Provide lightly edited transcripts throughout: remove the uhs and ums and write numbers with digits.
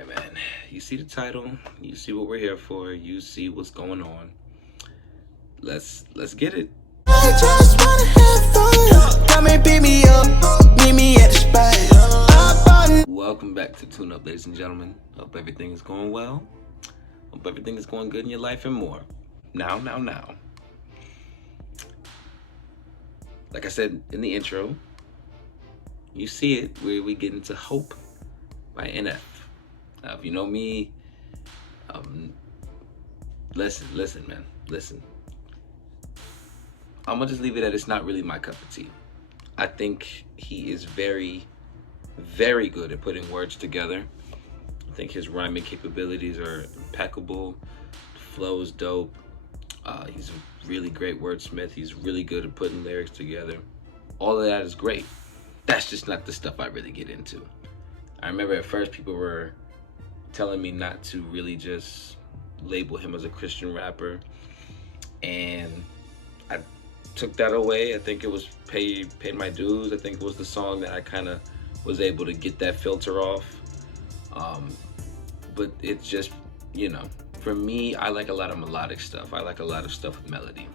right, man. You see the title. You see what we're here for. You see what's going on. Let's get it. I just wanna have fun. Come and pick me up, meet me at the spot. Welcome back to Tune Up, ladies and gentlemen. Hope everything is going well. Hope everything is going good in your life and more. Now. Like I said in the intro, you see it where we get into Hope by NF. Now, if you know me, listen, man. I'm gonna just leave it at it's not really my cup of tea. I think he is very, very good at putting words together. I think his rhyming capabilities are impeccable. The flow is dope. He's a really great wordsmith. He's really good at putting lyrics together. All of that is great. That's just not the stuff I really get into. I remember at first people were telling me not to really just label him as a Christian rapper, and I took that away. I think it was paid my dues. I think it was the song that I kind of was able to get that filter off. But it's just, for me, I like a lot of melodic stuff. I like a lot of stuff with melody.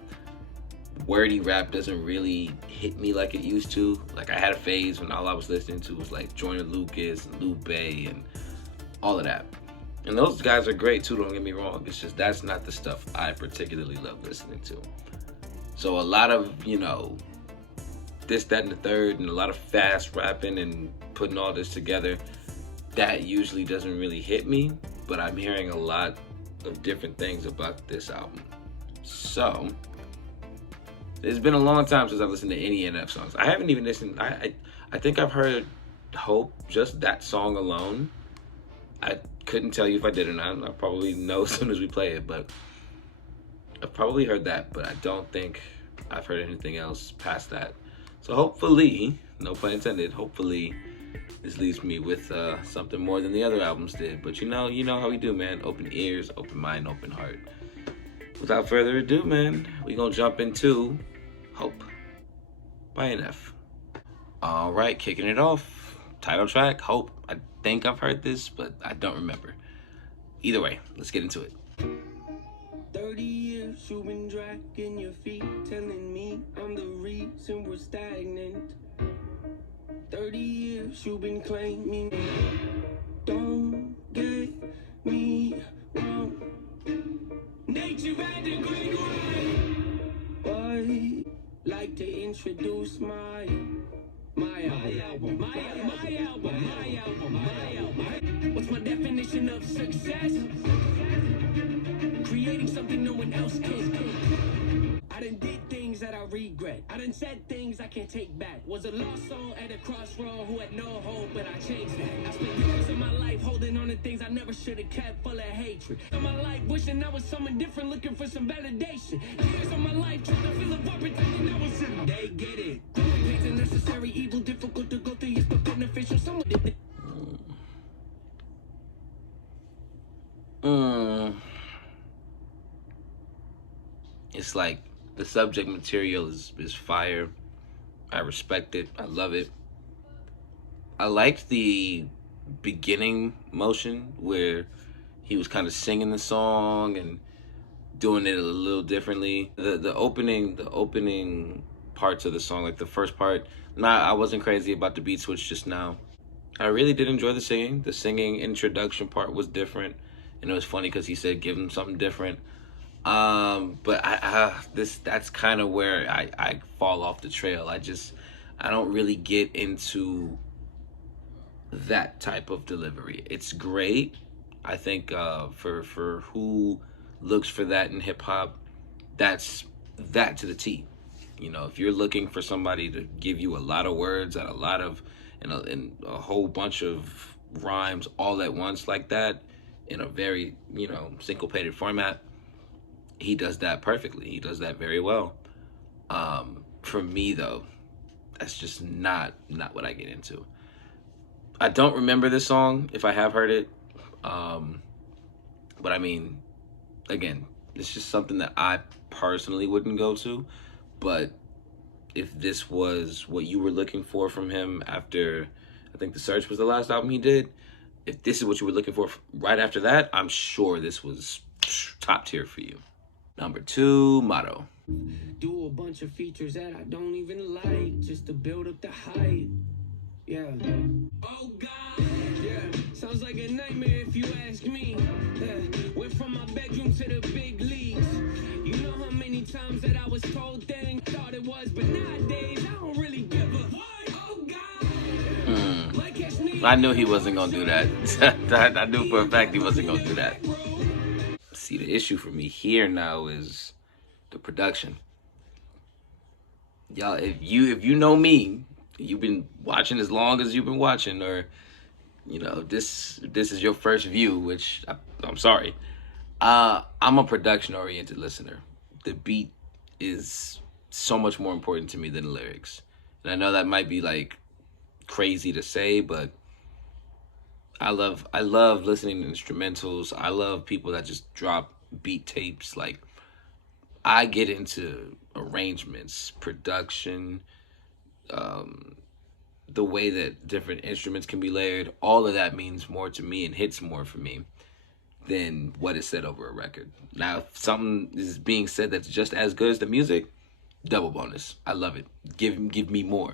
Wordy rap doesn't really hit me like it used to. Like, I had a phase when all I was listening to was like Joyner Lucas and Lupe and all of that. And those guys are great too, don't get me wrong. It's just that's not the stuff I particularly love listening to. So a lot of, this, that, and the third, and a lot of fast rapping and putting all this together, that usually doesn't really hit me, but I'm hearing a lot of different things about this album. So, it's been a long time since I've listened to any NF songs. I haven't even listened, I think I've heard Hope, just that song alone. I couldn't tell you if I did or not. I'll probably know as soon as we play it, but I've probably heard that, but I don't think I've heard anything else past that. So hopefully, no pun intended, hopefully this leaves me with something more than the other albums did. But you know how we do, man. Open ears, open mind, open heart. Without further ado, man, we gonna jump into Hope by NF. All right, kicking it off. Title track, Hope. I think I've heard this, but I don't remember. Either way, let's get into it. 30 years you've been dragging your feet, telling me I'm the reason we're stagnant. 30 years you've been claiming. Don't get me wrong, nature had a great way. I'd like to introduce my album. What's my definition of success? Creating something no one else can. I done did things that I regret. I done said things I can't take back. Was a lost soul at a crossroad who had no hope, but I changed that. I spent years of my life holding on to things I never should have kept, full of hatred. Of my life wishing I was someone different, looking for some validation. Years of my life trying to feel a pretending I was in. They get it. Pain's a necessary evil, difficult to go through, yes, but beneficial. Someone did it. It's like the subject material is fire. I respect it. I love it. I liked the beginning motion where he was kind of singing the song and doing it a little differently. The opening parts of the song, like the first part, I wasn't crazy about the beat switch just now. I really did enjoy the singing. The singing introduction part was different, and it was funny because he said give him something different. But that's kind of where I fall off the trail. I don't really get into that type of delivery. It's great. I think for who looks for that in hip hop, that's that to the T. If you're looking for somebody to give you a lot of words and and a whole bunch of rhymes all at once like that in a very, syncopated format, he does that perfectly. He does that very well. For me, though, that's just not what I get into. I don't remember this song if I have heard it. But I mean, again, it's just something that I personally wouldn't go to. But if this was what you were looking for from him after, I think The Search was the last album he did, if this is what you were looking for right after that, I'm sure this was top tier for you. Number 2, Motto. Do a bunch of features that I don't even like just to build up the hype. Yeah. Oh God. Yeah. Sounds like a nightmare if you ask me. Yeah. Went from my bedroom to the big leagues. You know how many times that I was told things, thought it was, but nowadays I don't really give a fuck. Oh God. I knew he wasn't gonna do that. I knew for a fact he wasn't gonna do that. See, the issue for me here now is the production. Y'all, if you know me, you've been watching as long as you've been watching, or you know this is your first view, which I'm sorry. I'm a production oriented listener. The beat is so much more important to me than the lyrics, and I know that might be like crazy to say, but I love listening to instrumentals. I love people that just drop beat tapes. Like, I get into arrangements, production, the way that different instruments can be layered. All of that means more to me and hits more for me than what is said over a record. Now, if something is being said that's just as good as the music, double bonus. I love it. Give me more.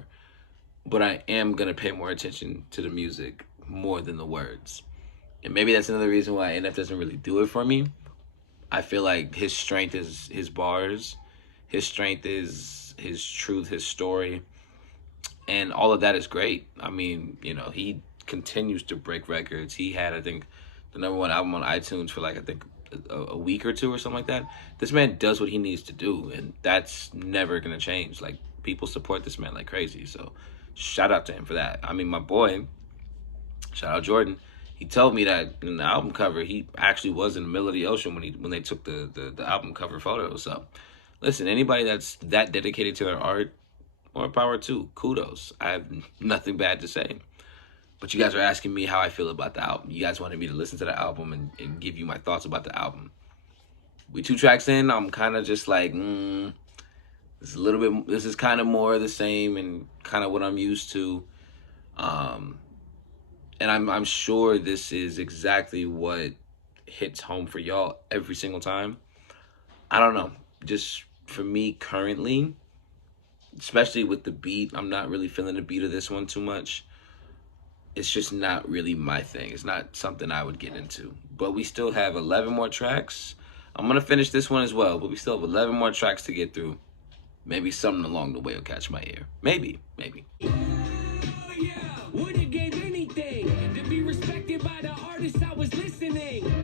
But I am gonna pay more attention to the music more than the words. And maybe that's another reason why NF doesn't really do it for me. I feel like his strength is his bars. His strength is his truth, his story. And all of that is great. I mean, you know, he continues to break records. He had, I think, the #1 album on iTunes for like, I think, a week or two or something like that. This man does what he needs to do, and that's never going to change. Like, people support this man like crazy. So shout out to him for that. I mean, my boy, shout out Jordan, he told me that in the album cover, he actually was in the middle of the ocean when they took the album cover photo. So listen, anybody that's that dedicated to their art, more power to. Kudos. I have nothing bad to say. But you guys are asking me how I feel about the album. You guys wanted me to listen to the album and give you my thoughts about the album. We 2 tracks in, I'm kind of just like, this is kind of more of the same and kind of what I'm used to. And I'm sure this is exactly what hits home for y'all every single time. I don't know. Just for me currently, especially with the beat, I'm not really feeling the beat of this one too much. It's just not really my thing. It's not something I would get into. But we still have 11 more tracks. I'm going to finish this one as well, but we still have 11 more tracks to get through. Maybe something along the way will catch my ear. Maybe. Oh, yeah. Would've gave anything to be respected by the artist I was listening.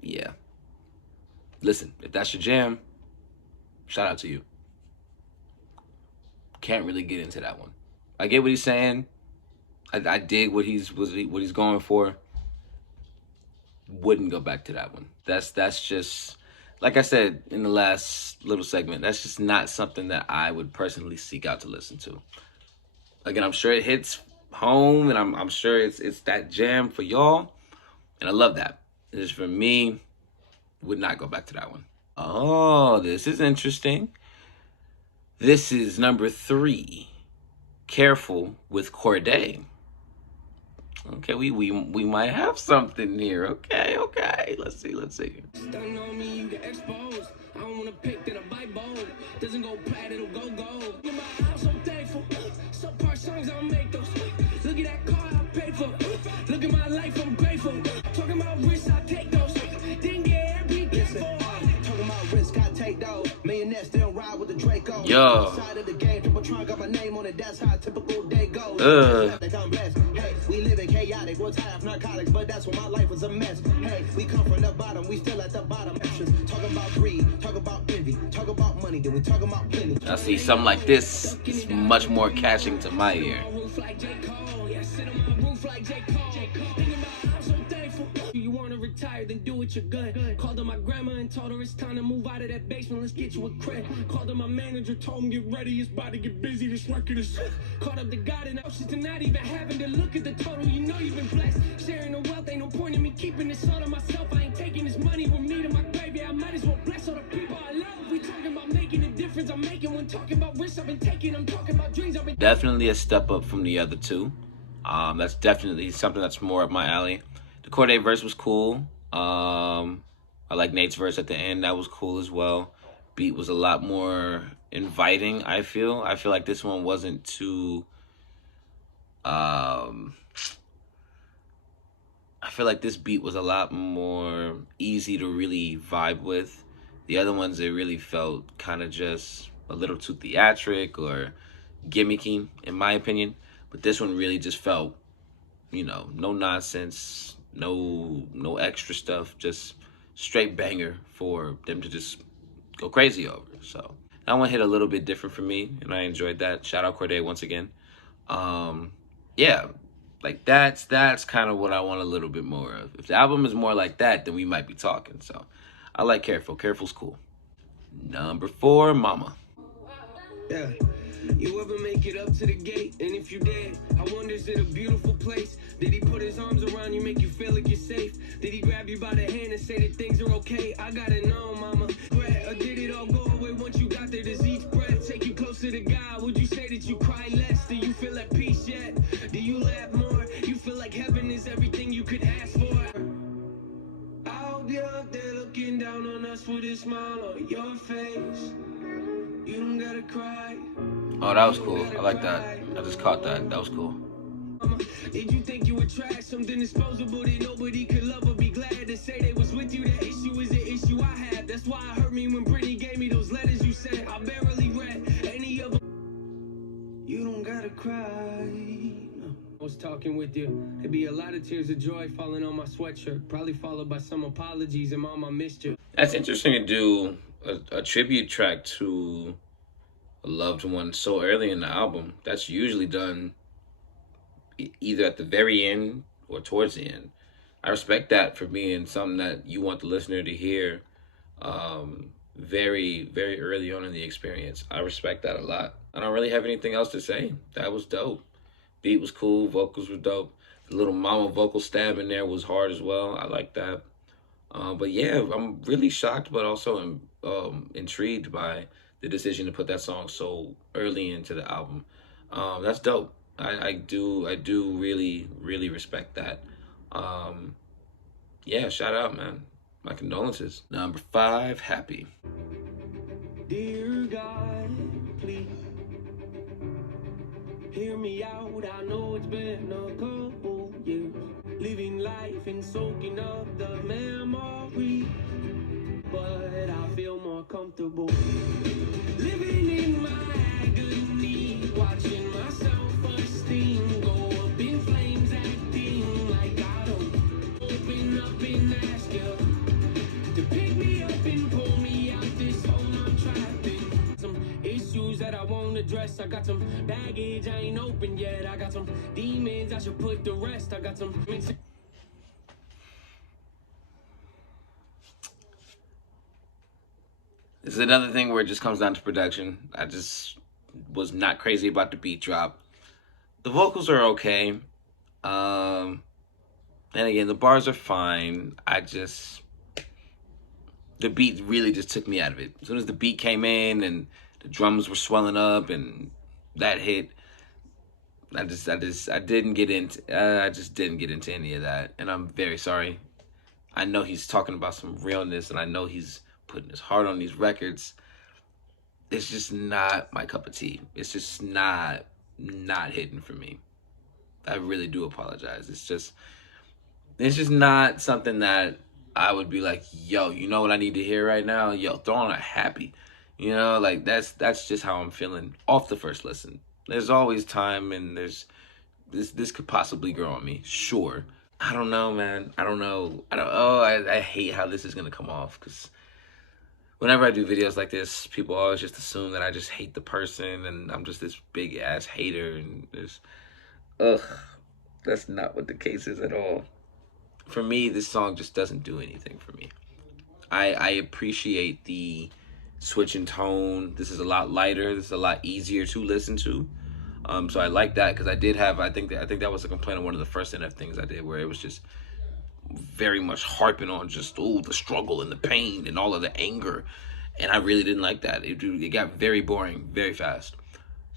Yeah. Listen, if that's your jam, shout out to you. Can't really get into that one. I get what he's saying. I dig what he's going for. Wouldn't go back to that one. That's just, like I said in the last little segment, that's just not something that I would personally seek out to listen to. Again, I'm sure it hits home, and I'm sure it's that jam for y'all, and I love that. It's just for me, would not go back to that one. Oh, this is interesting. This is number 3, Careful with Corday. Okay, we might have something here. Okay. Let's see. Stunning on me, you get exposed. I don't wanna pick that I bite bold. Doesn't go plat, it'll go gold. In my house, I'm thankful. Some part songs I'll make those. Look at that car I paid for. Look at my life, I'm grateful. Talking about risks, I take those. Didn't get every careful. Talking about risk, I take those. Millionaires still ride with the Draco. Yo. Side of the game, triple trunk, got my name on it. That's how a typical day goes. I'm blessed. Hey, we live in chaotic, was half narcotics, but that's when my life was a mess. Hey, we come from the bottom, we still at the bottom. Talking about greed, talk about envy, talk about money, then we talk about plenty. I see something like this is much more catching to my ear. You wanna retire, then do it, you're good. Called her my grandma and told her it's time to move out of that basement, let's get you a crib. Called her my manager, told him get ready, it's about to get busy, this record is caught up to God and she's not even having to look at the total, you know you've been blessed. Sharing the wealth, ain't no point in me keeping this all to myself, I ain't taking this money with me to my grave, yeah, I might as well bless all the people I love. We talking about making a difference I'm making when talking about risks I've been taking, I'm talking about dreams I've been... Definitely a step up from the other 2. That's definitely something that's more up my alley. The Cordae verse was cool. I like Nate's verse at the end. That was cool as well. Beat was a lot more inviting, I feel. I feel like this one wasn't too I feel like this beat was a lot more easy to really vibe with. The other ones, it really felt kind of just a little too theatric or gimmicky, in my opinion. But this one really just felt, no nonsense, no extra stuff, just straight banger for them to just go crazy over. So that one hit a little bit different for me, and I enjoyed that. Shout out Cordae once again. Yeah, like that's kind of what I want a little bit more of. If the album is more like that, then we might be talking. So I like Careful. Careful's cool. Number 4, Mama. Yeah. You ever make it up to the gate? And if you did, I wonder, is it a beautiful place? Did he put his arms around you, make you feel like you're safe? Did he grab you by the hand and say that things are okay? I gotta know, mama. Or did it all go away once you got there? Does each breath take you closer to God? Would you say that you cry less? Do you feel at peace yet? Do you laugh more? You feel like heaven is everything you could ask for? I hope you're up there looking down on us with a smile on your face. You don't gotta cry. Oh, that was cool. I like that. I just caught that. That was cool. Did you think you would trash something disposable that nobody could love or be glad to say they was with you? The issue is the issue I have. That's why it hurt me when Brittany gave me those letters you sent. I barely read any of them. You don't gotta cry. No. I was talking with you. There'd be a lot of tears of joy falling on my sweatshirt, probably followed by some apologies and Mom, I missed you. That's interesting to do a tribute track to a loved one so early in the album. That's usually done either at the very end or towards the end. I respect that for being something that you want the listener to hear very, very early on in the experience. I respect that a lot. I don't really have anything else to say. That was dope. Beat was cool. Vocals were dope. The little mama vocal stab in there was hard as well. I like that. But yeah, I'm really shocked, but also intrigued by the decision to put that song so early into the album. That's dope. I do really, really respect that. Yeah, shout out, man. My condolences. Number 5, Happy. Dear God, please hear me out. I know it's been a couple years living life and soaking up the memory, but I feel more comfortable living in my agony, watching my self-esteem go up in flames, acting like I don't open up and ask you to pick me up and pull me out this hole I'm trapped in. Some issues that I won't address. I got some baggage I ain't open yet. I got some demons I should put to rest. I got some. This is another thing where it just comes down to production. I just was not crazy about the beat drop. The vocals are okay. And again, the bars are fine. The beat really just took me out of it. As soon as the beat came in and the drums were swelling up and that hit, I just didn't get into any of that. And I'm very sorry. I know he's talking about some realness and I know he's putting his heart on these records. It's just not my cup of tea. It's just not hitting for me. I really do apologize. It's just not something that I would be like, yo, you know what I need to hear right now? Yo, throw on a Happy. Like that's just how I'm feeling off the first listen. There's always time and this could possibly grow on me. Sure. I don't know, man. I hate how this is gonna come off because whenever I do videos like this, people always just assume that I just hate the person and I'm just this big ass hater and that's not what the case is at all. For me, this song just doesn't do anything for me. I appreciate the switch in tone. This is a lot lighter. This is a lot easier to listen to. So I like that because I think that was a complaint on one of the first NF things I did where it was just very much harping on just the struggle and the pain and all of the anger, and I really didn't like that. It got very boring very fast.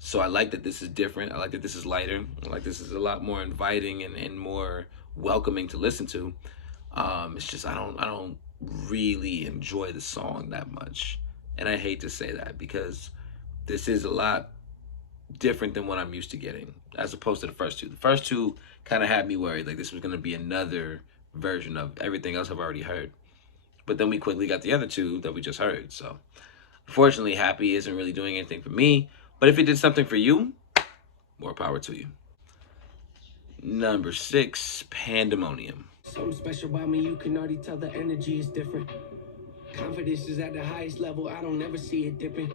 So I like that this is different. I like that this is lighter. I like this is a lot more inviting and more welcoming to listen to. It's just I don't really enjoy the song that much, and I hate to say that because this is a lot different than what I'm used to getting, as opposed to the first two. The first two kind of had me worried, like this was gonna be another version of everything else I've already heard. But then we quickly got the other two that we just heard. So unfortunately, Happy isn't really doing anything for me. But if it did something for you, more power to you. Number 6, Pandemonium. Something special about me, you can already tell the energy is different. Confidence is at the highest level, I don't ever see it dipping.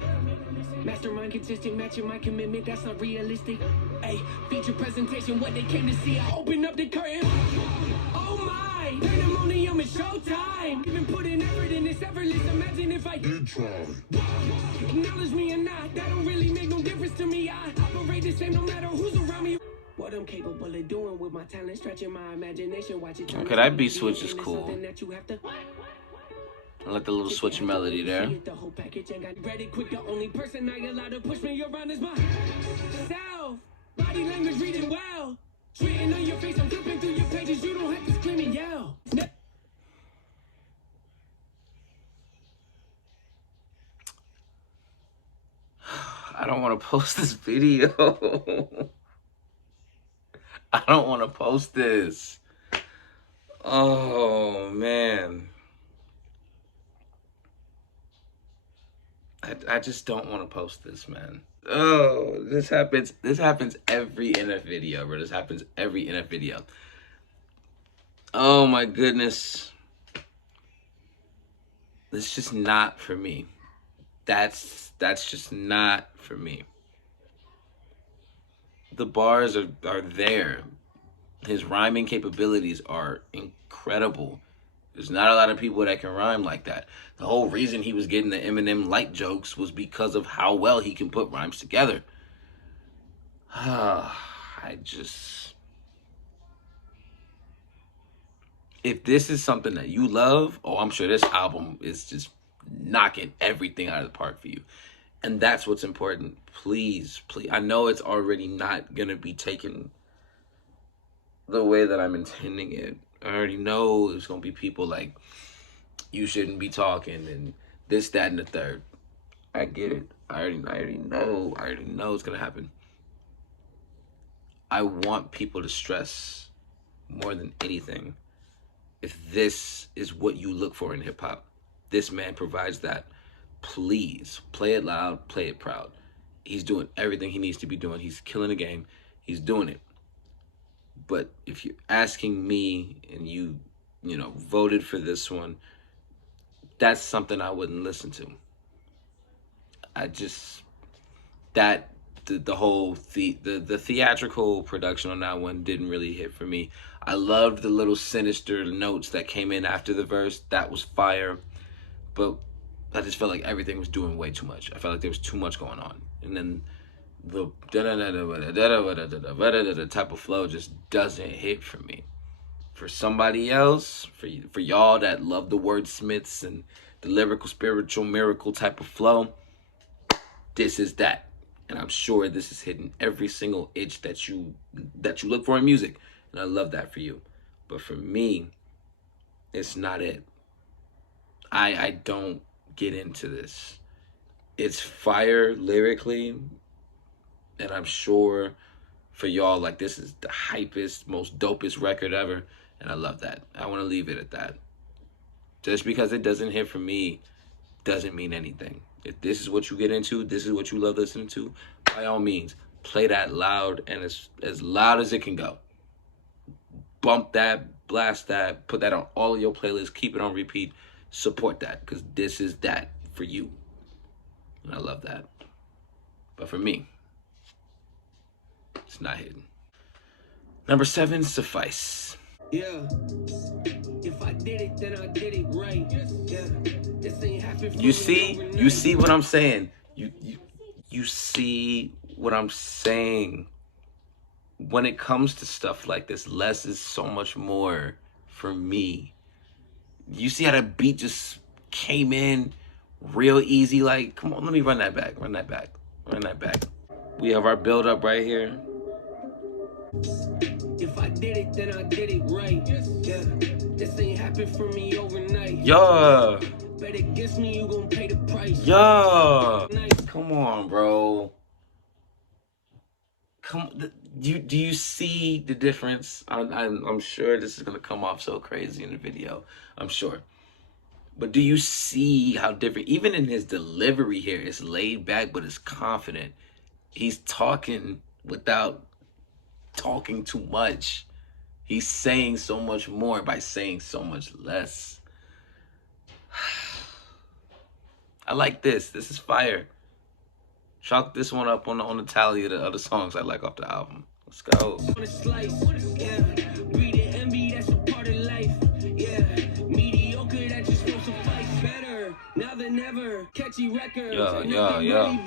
Mastermind consistent, matching my commitment, that's not realistic. Hey, feature presentation, what they came to see, I open up the curtain. Oh my, Pandemonium is showtime. Even putting effort in this effortless, imagine if I did try. Acknowledge me or not, that don't really make no difference to me. I operate the same no matter who's around me. What I'm capable of doing with my talent, stretching my imagination, watch it turn. Okay, that beat switch is cool. I like the little switch melody there. The whole package and got ready quick. The only person I allowed to push me around is my self. Body language reading well. Written on your face, I'm flipping through your pages. You don't have to scream and yell. I don't want to post this video. I don't want to post this. Oh, man. I just don't want to post this, man. Oh, this happens every NF video, bro. This happens every NF video. Oh my goodness. This is just not for me. That's just not for me. The bars are there. His rhyming capabilities are incredible. There's not a lot of people that can rhyme like that. The whole reason he was getting the Eminem light jokes was because of how well he can put rhymes together. If this is something that you love, oh, I'm sure this album is just knocking everything out of the park for you. And that's what's important. Please, please. I know it's already not going to be taken the way that I'm intending it. I already know there's going to be people like, you shouldn't be talking and this, that, and the third. I get it. I already know it's going to happen. I want people to stress more than anything. If this is what you look for in hip hop, this man provides that. Please play it loud, play it proud. He's doing everything he needs to be doing. He's killing the game. He's doing it. But if you're asking me and you voted for this one, that's something I wouldn't listen to. The whole theatrical production on that one didn't really hit for me. I loved the little sinister notes that came in after the verse. That was fire. But I just felt like everything was doing way too much. I felt like there was too much going on. And then the type of flow just doesn't hit for me. For somebody else, for y'all that love the wordsmiths and the lyrical, spiritual, miracle type of flow, this is that. And I'm sure this is hitting every single itch that you look for in music. And I love that for you. But for me, it's not it. I don't get into this. It's fire lyrically, and I'm sure for y'all, like, this is the hypest, most dopest record ever, and I love that. I want to leave it at that. Just because it doesn't hit for me doesn't mean anything. If this is what you get into, this is what you love listening to, by all means, play that loud and as loud as it can go. Bump that, blast that, put that on all of your playlists, keep it on repeat, support that, because this is that for you. And I love that. But for me, it's not hidden. Number 7, Suffice. Yeah. If I did it, then I did it right. Yeah. This ain't happened. You see what I'm saying? You see what I'm saying? When it comes to stuff like this, less is so much more for me. You see how that beat just came in real easy? Like, come on, let me run that back. We have our build up right here. If I did it, then I did it right. Yeah, this ain't happened for me overnight. Yeah. Bet against me, you gon' pay the price. Yeah. Come on, bro. Do you see the difference? I'm sure this is gonna come off so crazy in the video. I'm sure. But do you see how different, even in his delivery here, it's laid back, but it's confident. He's talking without talking too much. He's saying so much more by saying so much less. I like this. This is fire. Chalk this one up on the tally of the other songs I like off the album. Let's go. Now than never, catchy records. Yeah.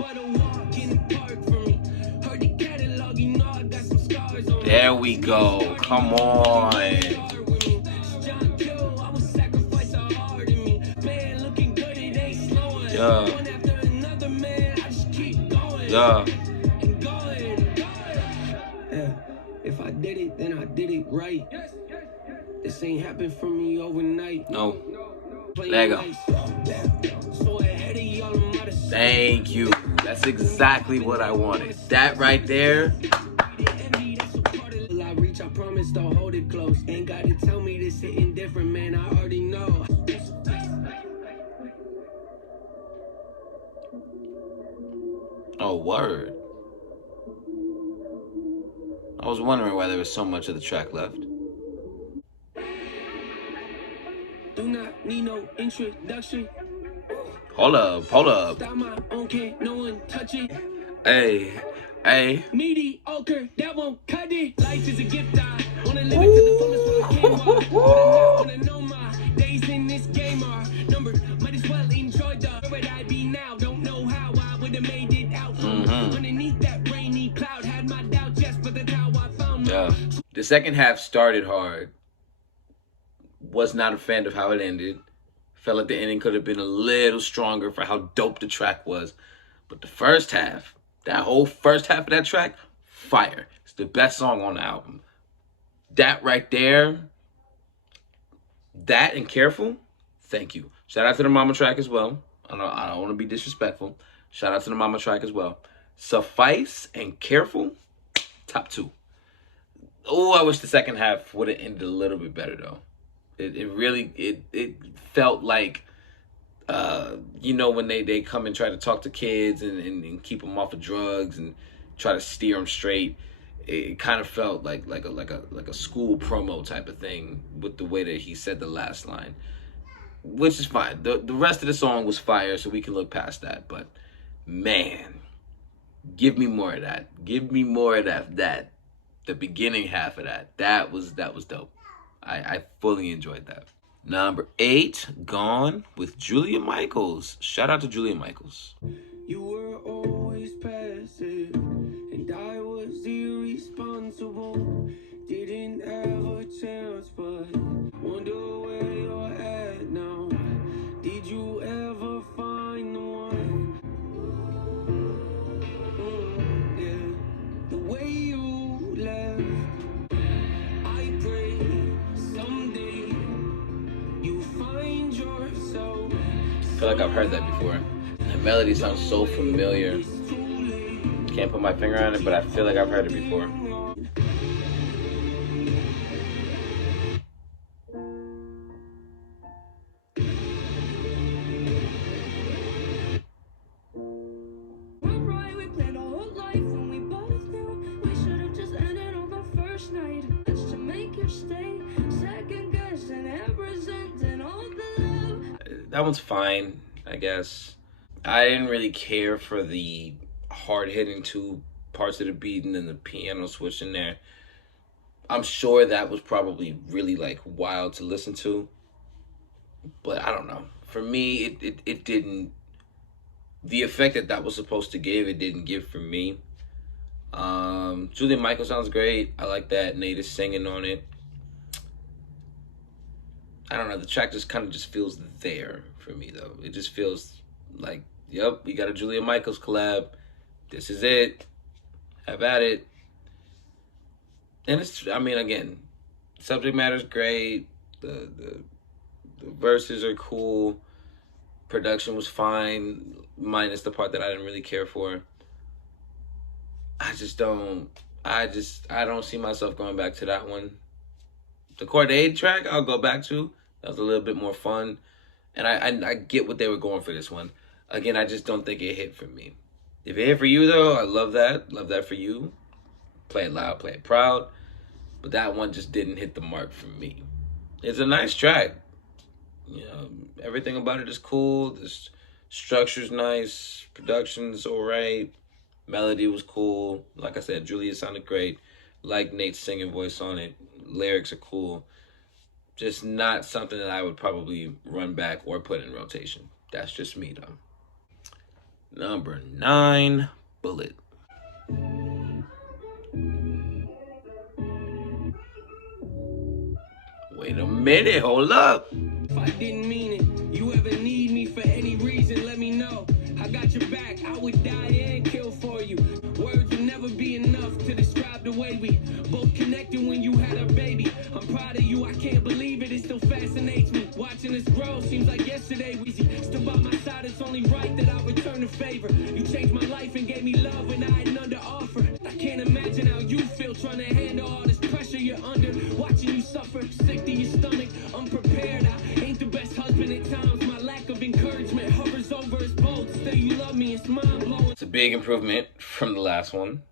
There we go. Come on. Yeah. Yeah. If I did it, then I did it right. This ain't happened for me overnight. No. There you go. Thank you. That's exactly what I wanted. That right there. I reach, I promise to hold it close. Ain't gotta tell me this hitting different, man. I already know. Oh, word. I was wondering why there was so much of the track left. Do not need no introduction. Hold up. Stop my own kid, no one touch it. Hey. Mediocre, that won't cut it. Life is a gift, I wanna live it to the fullest while I can. Wanna know my days in this game are numbered. Might as well enjoy the where I be now. Don't know how I would have made it out from underneath that rainy cloud. Had my doubts, yes, but that's how I found my. The second half started hard. Was not a fan of how it ended. Felt like the ending could have been a little stronger for how dope the track was. But the first half, that whole first half of that track, fire. It's the best song on the album. That right there, that and Careful, thank you. Shout out to the Mama track as well. I don't want to be disrespectful. Shout out to the Mama track as well. Suffice and Careful, top 2. Oh, I wish the second half would have ended a little bit better though. It really felt like, when they come and try to talk to kids and keep them off of drugs and try to steer them straight. It kind of felt like a school promo type of thing with the way that he said the last line, which is fine. The rest of the song was fire, so we can look past that. But man, give me more of that. Give me more of that. The beginning half of that. That was dope. I fully enjoyed that. Number 8, Gone with Julia Michaels. Shout out to Julia Michaels. You were always passive, and I was irresponsible. Didn't have a chance, but wonder where you're at now. Did you ever find the one? Yeah, the way you left. I pray someday you find yourself. I feel like I've heard that before. The melody sounds so familiar. Can't put my finger on it, but I feel like I've heard it before. That one's fine, I guess. I didn't really care for the hard-hitting 2 parts of the beat and then the piano switch in there. I'm sure that was probably really wild to listen to, but I don't know. For me, it didn't. The effect that was supposed to give, it didn't give for me. Julia Michaels sounds great. I like that. Nate is singing on it. I don't know, the track just kind of feels there for me, though. It just feels like, yep, we got a Julia Michaels collab. This is it. Have at it. And it's, I mean, again, subject matter's great. The verses are cool. Production was fine, minus the part that I didn't really care for. I just don't. I don't see myself going back to that one. The Cordaid track, I'll go back to. That was a little bit more fun, and I get what they were going for this one. Again, I just don't think it hit for me. If it hit for you though, I love that. Love that for you. Play it loud, play it proud. But that one just didn't hit the mark for me. It's a nice track. You know, everything about it is cool. The structure's nice. Production's alright. Melody was cool. Like I said, Julia sounded great. Like Nate's singing voice on it. Lyrics are cool. Just not something that I would probably run back or put in rotation. That's just me, though. Number 9, Bullet. Wait a minute, hold up. If I didn't mean it, you ever need me for any reason, let me know. I got your back, I would die and kill for you. Words will never be enough to describe the way we both connected when you had a baby. I'm proud of you, I can't believe it still fascinates me. Watching us grow seems like yesterday. We still by my side, it's only right that I return the favor. You changed my life and gave me love when I had none to offer. I can't imagine how you feel trying to handle all this pressure you're under. Watching you suffer, sick to your stomach, unprepared. I ain't the best husband at times. My lack of encouragement hovers over us both. Still you love me, it's mind blowing. It's a big improvement from the last one.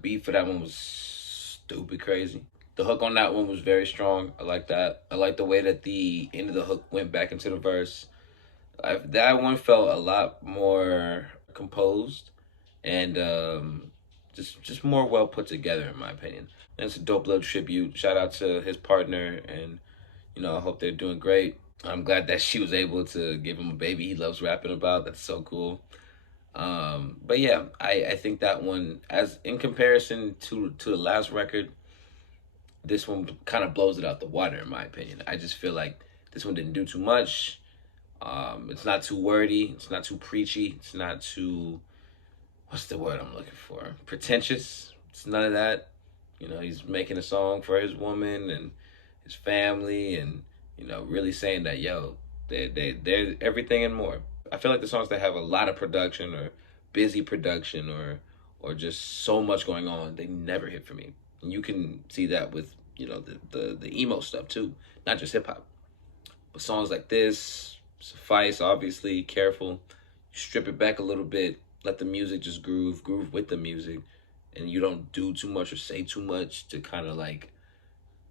Beat for that one was stupid crazy. The hook on that one was very strong. I like that. I like the way that the end of the hook went back into the verse. That one felt a lot more composed and just more well put together, in my opinion. And it's a dope little tribute. Shout out to his partner, and I hope they're doing great. I'm glad that she was able to give him a baby he loves rapping about. That's so cool. But yeah, I think that one, as in comparison to the last record, this one kind of blows it out the water, in my opinion. I just feel like this one didn't do too much. It's not too wordy. It's not too preachy. It's not too, what's the word I'm looking for? Pretentious. It's none of that. He's making a song for his woman and his family, and really saying that, yo, they're everything and more. I feel like the songs that have a lot of production or busy production or just so much going on, they never hit for me. And you can see that with the emo stuff too, not just hip hop. But songs like this, Suffice, obviously, Careful, strip it back a little bit, let the music just groove with the music, and you don't do too much or say too much to kind of like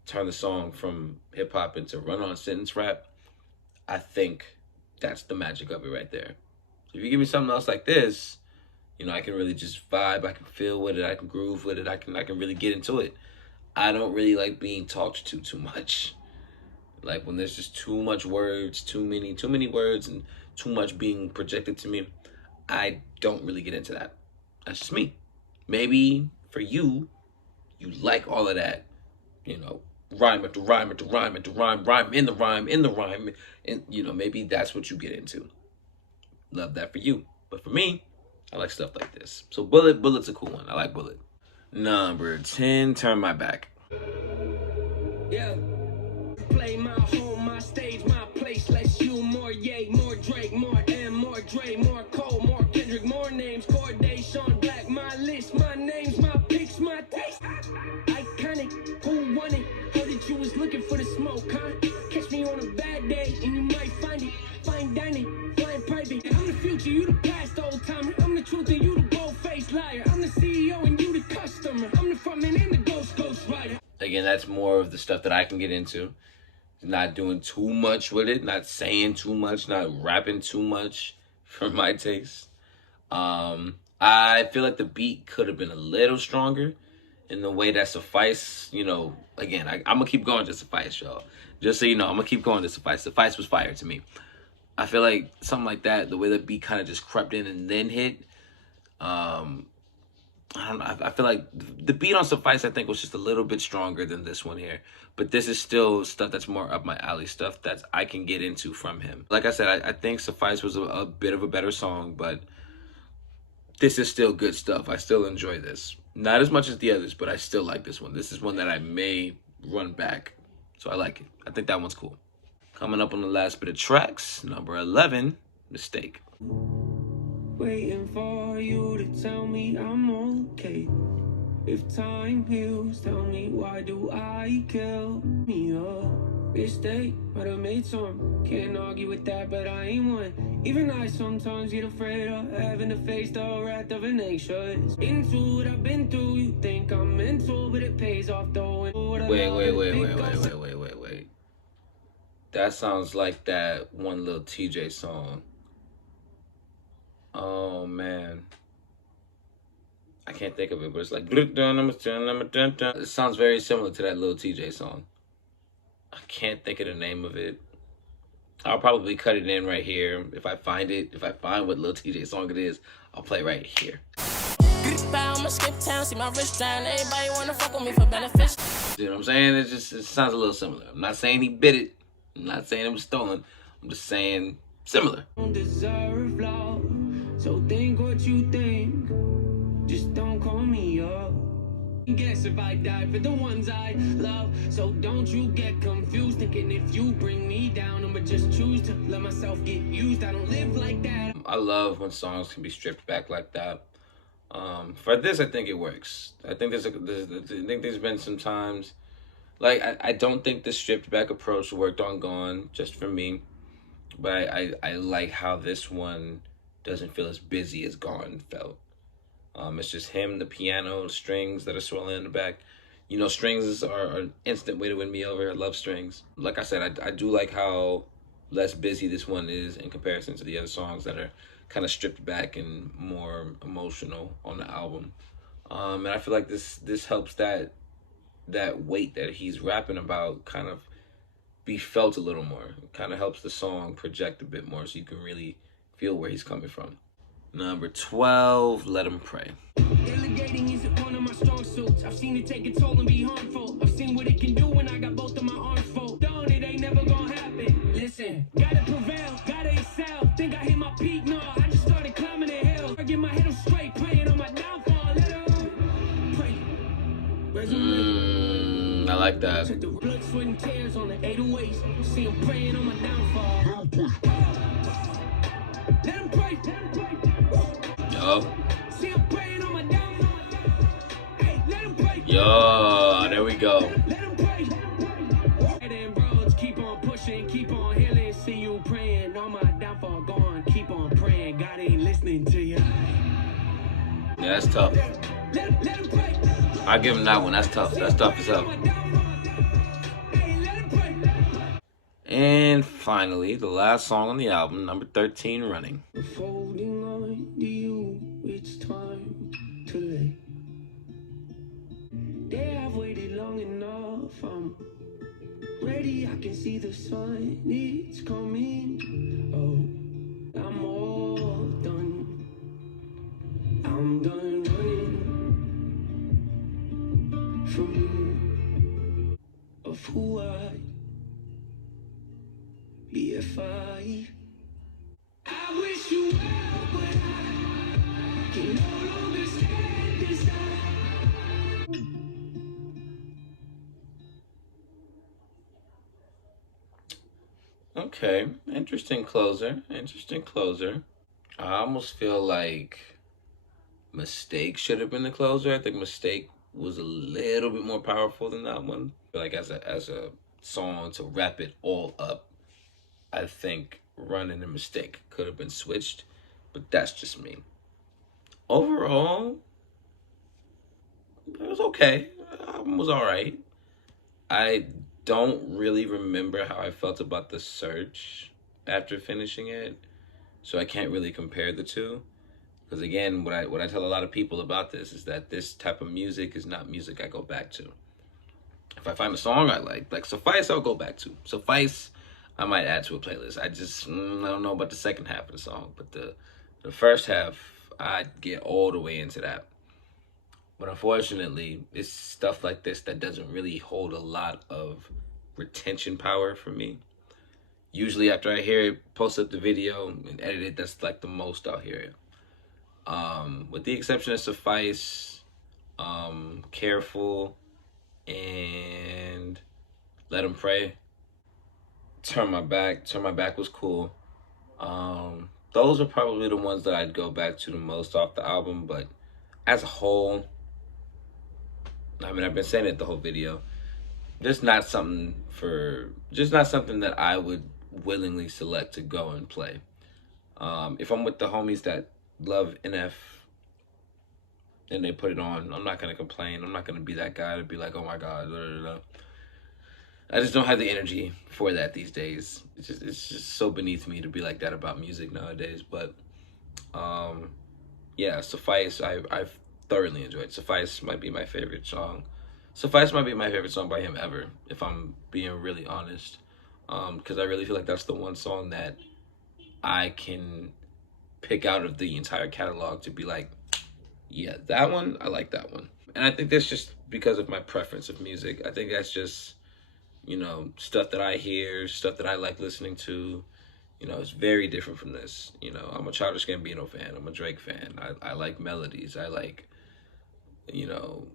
turn the song from hip hop into run-on sentence rap. I think that's the magic of it right there. If you give me something else like this, I can really just vibe, I can feel with it, I can groove with it, I can really get into it. I don't really like being talked to too much. Like when there's just too much words, too many words, and too much being projected to me, I don't really get into that. That's just me. Maybe for you like all of that, rhyme after rhyme after rhyme after rhyme, rhyme in the rhyme, and maybe that's what you get into. Love that for you. But for me, I like stuff like this. So Bullet's a cool one. I like Bullet. Number 10, Turn My Back. Yeah. Play my home, my stage, my place. Less you, more Ye, more Drake, more M, more Dre, more Cole, more Kendrick, more names. Corday, Sean Black, my list, my names, my picks, my taste. Iconic, who won it? Heard that you was looking for the smoke, huh? Catch me on a bad day, and you might find it. Fine dining, flying private. I'm the future, you the past, old timer. I'm the truth, and you the bold-faced liar. I'm the CEO, and you the customer. I'm the frontman and the ghost rider. Again, that's more of the stuff that I can get into. Not doing too much with it, not saying too much, not rapping too much for my taste. I feel like the beat could have been a little stronger in the way that Suffice, again, I'm going to keep going to Suffice, y'all. Just so you know, I'm going to keep going to Suffice. Suffice was fire to me. I feel like something like that, the way the beat kind of just crept in and then hit, I don't know. I feel like the beat on Suffice, I think, was just a little bit stronger than this one here. But this is still stuff that's more up my alley, stuff that I can get into from him. Like I said, I think Suffice was a bit of a better song, but this is still good stuff. I still enjoy this. Not as much as the others, but I still like this one. This is one that I may run back. So I like it. I think that one's cool. Coming up on the last bit of tracks, number 11, Mistake. Waiting for you to tell me I'm okay. If time heals, tell me why do I kill me up? Mistake, but I made some. Can't argue with that, but I ain't one. Even I sometimes get afraid of having to face the wrath of an anxious. Into what I've been through, you think I'm mental, but it pays off though. Wait. That sounds like that one little TJ song. Oh man. I can't think of it, but it's like it sounds very similar to that little TJ song. I can't think of the name of it. I'll probably cut it in right here. If I find it, if I find what little TJ song it is, I'll play right here. I'ma skip town, see my wrist down. Everybody wanna fuck with me for benefits. You know what I'm saying? It sounds a little similar. I'm not saying he bit it. I'm not saying it was stolen. I'm just saying similar. Don't deserve love, so think what you think. Just don't call me up. Guess if I die for the ones I love, so don't you get confused thinking if you bring me down, I'ma just choose to let myself get used. I don't live like that. I love when songs can be stripped back like that. For this, I think it works. I think there's been some times, like I don't think the stripped back approach worked on Gone, just for me, but I like how this one doesn't feel as busy as Gone felt. It's just him, the piano, the strings that are swelling in the back. You know, strings are an instant way to win me over. I love strings. Like I said, I do like how less busy this one is in comparison to the other songs that are kind of stripped back and more emotional on the album. And I feel like this helps that weight that he's rapping about kind of be felt a little more. It kind of helps the song project a bit more so you can really feel where he's coming from. Number 12, Let Him Pray. Delegating isn't one of my strong suits. I've seen it take a toll and be harmful. I've seen what it can do when I got both of my arms full. Darn, it ain't never gonna happen. Listen, gotta prevail, gotta excel. Think I hit my peak? No, I just started climbing the hill. I get my head up straight, praying on my downfall. Let him pray. I like that. Took the blood, sweat, and tears on the 808s. See him praying on my downfall. Let him pray. Yo. See him praying on my downfall. Hey, let him pray. Yo, there we go. Let him pray. And roads, keep on pushing, keep on healing. See you praying on my downfall. Go on, keep on praying. God ain't listening to you. Yeah, that's tough. Let him pray. I give him that one. That's tough. That's tough as hell. And finally, the last song on the album, number 13, Running. Folding on to you, it's time to lay. They have waited long enough. I'm ready, I can see the sun, it's coming. Oh, I'm all done. I'm done running from you, of who I'd be if I wish you well, but I can no longer stand this out. Okay, interesting closer. I almost feel like Mistake should have been the closer. I think Mistake was a little bit more powerful than that one. Like as a song to wrap it all up, I think Running and Mistake could have been switched, but that's just me. Overall, it was okay. The album was all right. I don't really remember how I felt about The Search after finishing it, so I can't really compare the two. Because again, what I tell a lot of people about this is that this type of music is not music I go back to. If I find a song I like Suffice, I'll go back to. Suffice, I might add to a playlist. I don't know about the second half of the song, but the first half, I'd get all the way into that. But unfortunately, it's stuff like this that doesn't really hold a lot of retention power for me. Usually after I hear it, post up the video and edit it, that's like the most I'll hear it. With the exception of Suffice, Careful, and Let 'Em Pray. Turn My Back. Turn My Back was cool. Those are probably the ones that I'd go back to the most off the album, but as a whole, I mean, I've been saying it the whole video. Just not something that I would willingly select to go and play. If I'm with the homies that love NF and they put it on, I'm not gonna complain. I'm not gonna be that guy to be like, oh my god, blah, blah, blah. I just don't have the energy for that these days. It's just so beneath me to be like that about music nowadays. But yeah, Suffice, I've thoroughly enjoyed. Suffice might be my favorite song. Suffice might be my favorite song by him ever, if I'm being really honest. Because I really feel like that's the one song that I can pick out of the entire catalog to be like, yeah, that one, I like that one. And I think that's just because of my preference of music. I think that's just, you know, stuff that I hear, stuff that I like listening to. You know, it's very different from this. You know, I'm a Childish Gambino fan. I'm a Drake fan. I like melodies. I like, you know,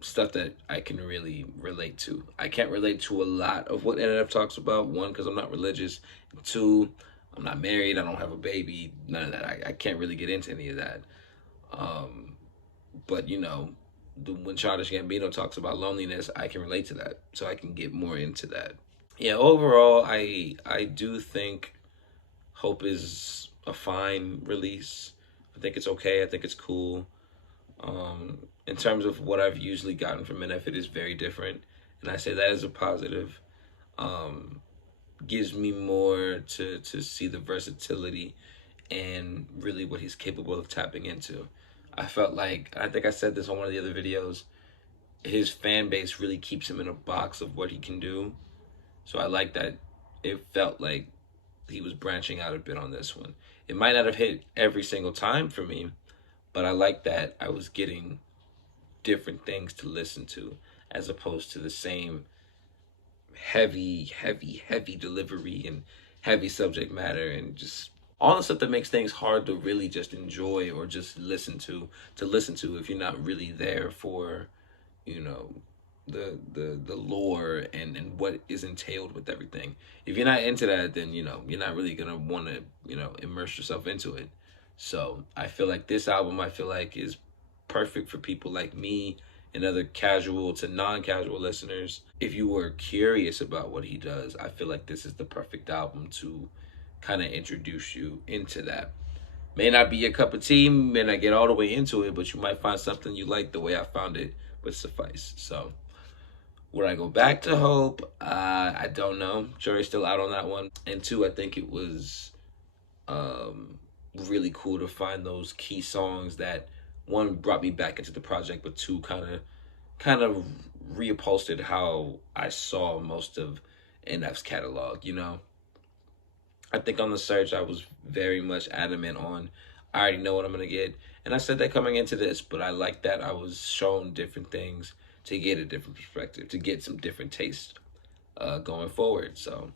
stuff that I can really relate to. I can't relate to a lot of what NF talks about. One, because I'm not religious. Two, I'm not married. I don't have a baby. None of that. I can't really get into any of that. But, you know, when Childish Gambino talks about loneliness, I can relate to that. So I can get more into that. Yeah, overall, I do think Hope is a fine release. I think it's okay. I think it's cool. In terms of what I've usually gotten from NF, it is very different. And I say that as a positive. Gives me more to see the versatility and really what he's capable of tapping into. I felt like, I think I said this on one of the other videos, his fan base really keeps him in a box of what he can do. So I like that it felt like he was branching out a bit on this one. It might not have hit every single time for me, but I like that I was getting different things to listen to as opposed to the same heavy delivery and heavy subject matter and just all the stuff that makes things hard to really just enjoy or just listen to if you're not really there for, you know, the lore and what is entailed with everything. If you're not into that, then, you know, you're not really gonna want to, you know, immerse yourself into it. So I feel like this album, I feel like, is perfect for people like me and other casual to non-casual listeners. If you were curious about what he does, I feel like this is the perfect album to kind of introduce you into that. May not be your cup of tea, may not get all the way into it, but you might find something you like the way I found it with Suffice. So would I go back to Hope? I don't know. Jury's still out on that one. And two, I think it was really cool to find those key songs that, one, brought me back into the project, but two, kind of reupholstered how I saw most of NF's catalog, you know? I think on the search, I was very much adamant on, I already know what I'm going to get. And I said that coming into this, but I like that I was shown different things to get a different perspective, to get some different taste going forward. So,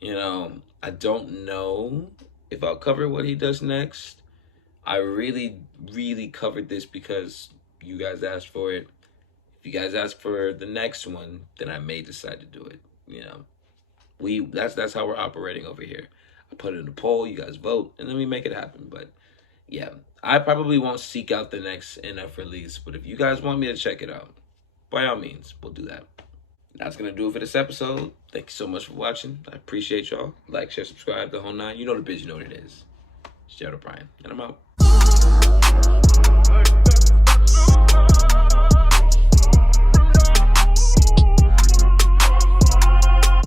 you know, I don't know if I'll cover what he does next. I really covered this because you guys asked for it. If you guys ask for the next one, then I may decide to do it. You know, that's how we're operating over here. I put it in a poll, you guys vote, and then we make it happen. But yeah, I probably won't seek out the next NF release, but if you guys want me to check it out, by all means, we'll do that. That's going to do it for this episode. Thank you so much for watching. I appreciate y'all. Like, share, subscribe, the whole nine. You know the biz, you know what it is. It's Gerald Bryan, and I'm out.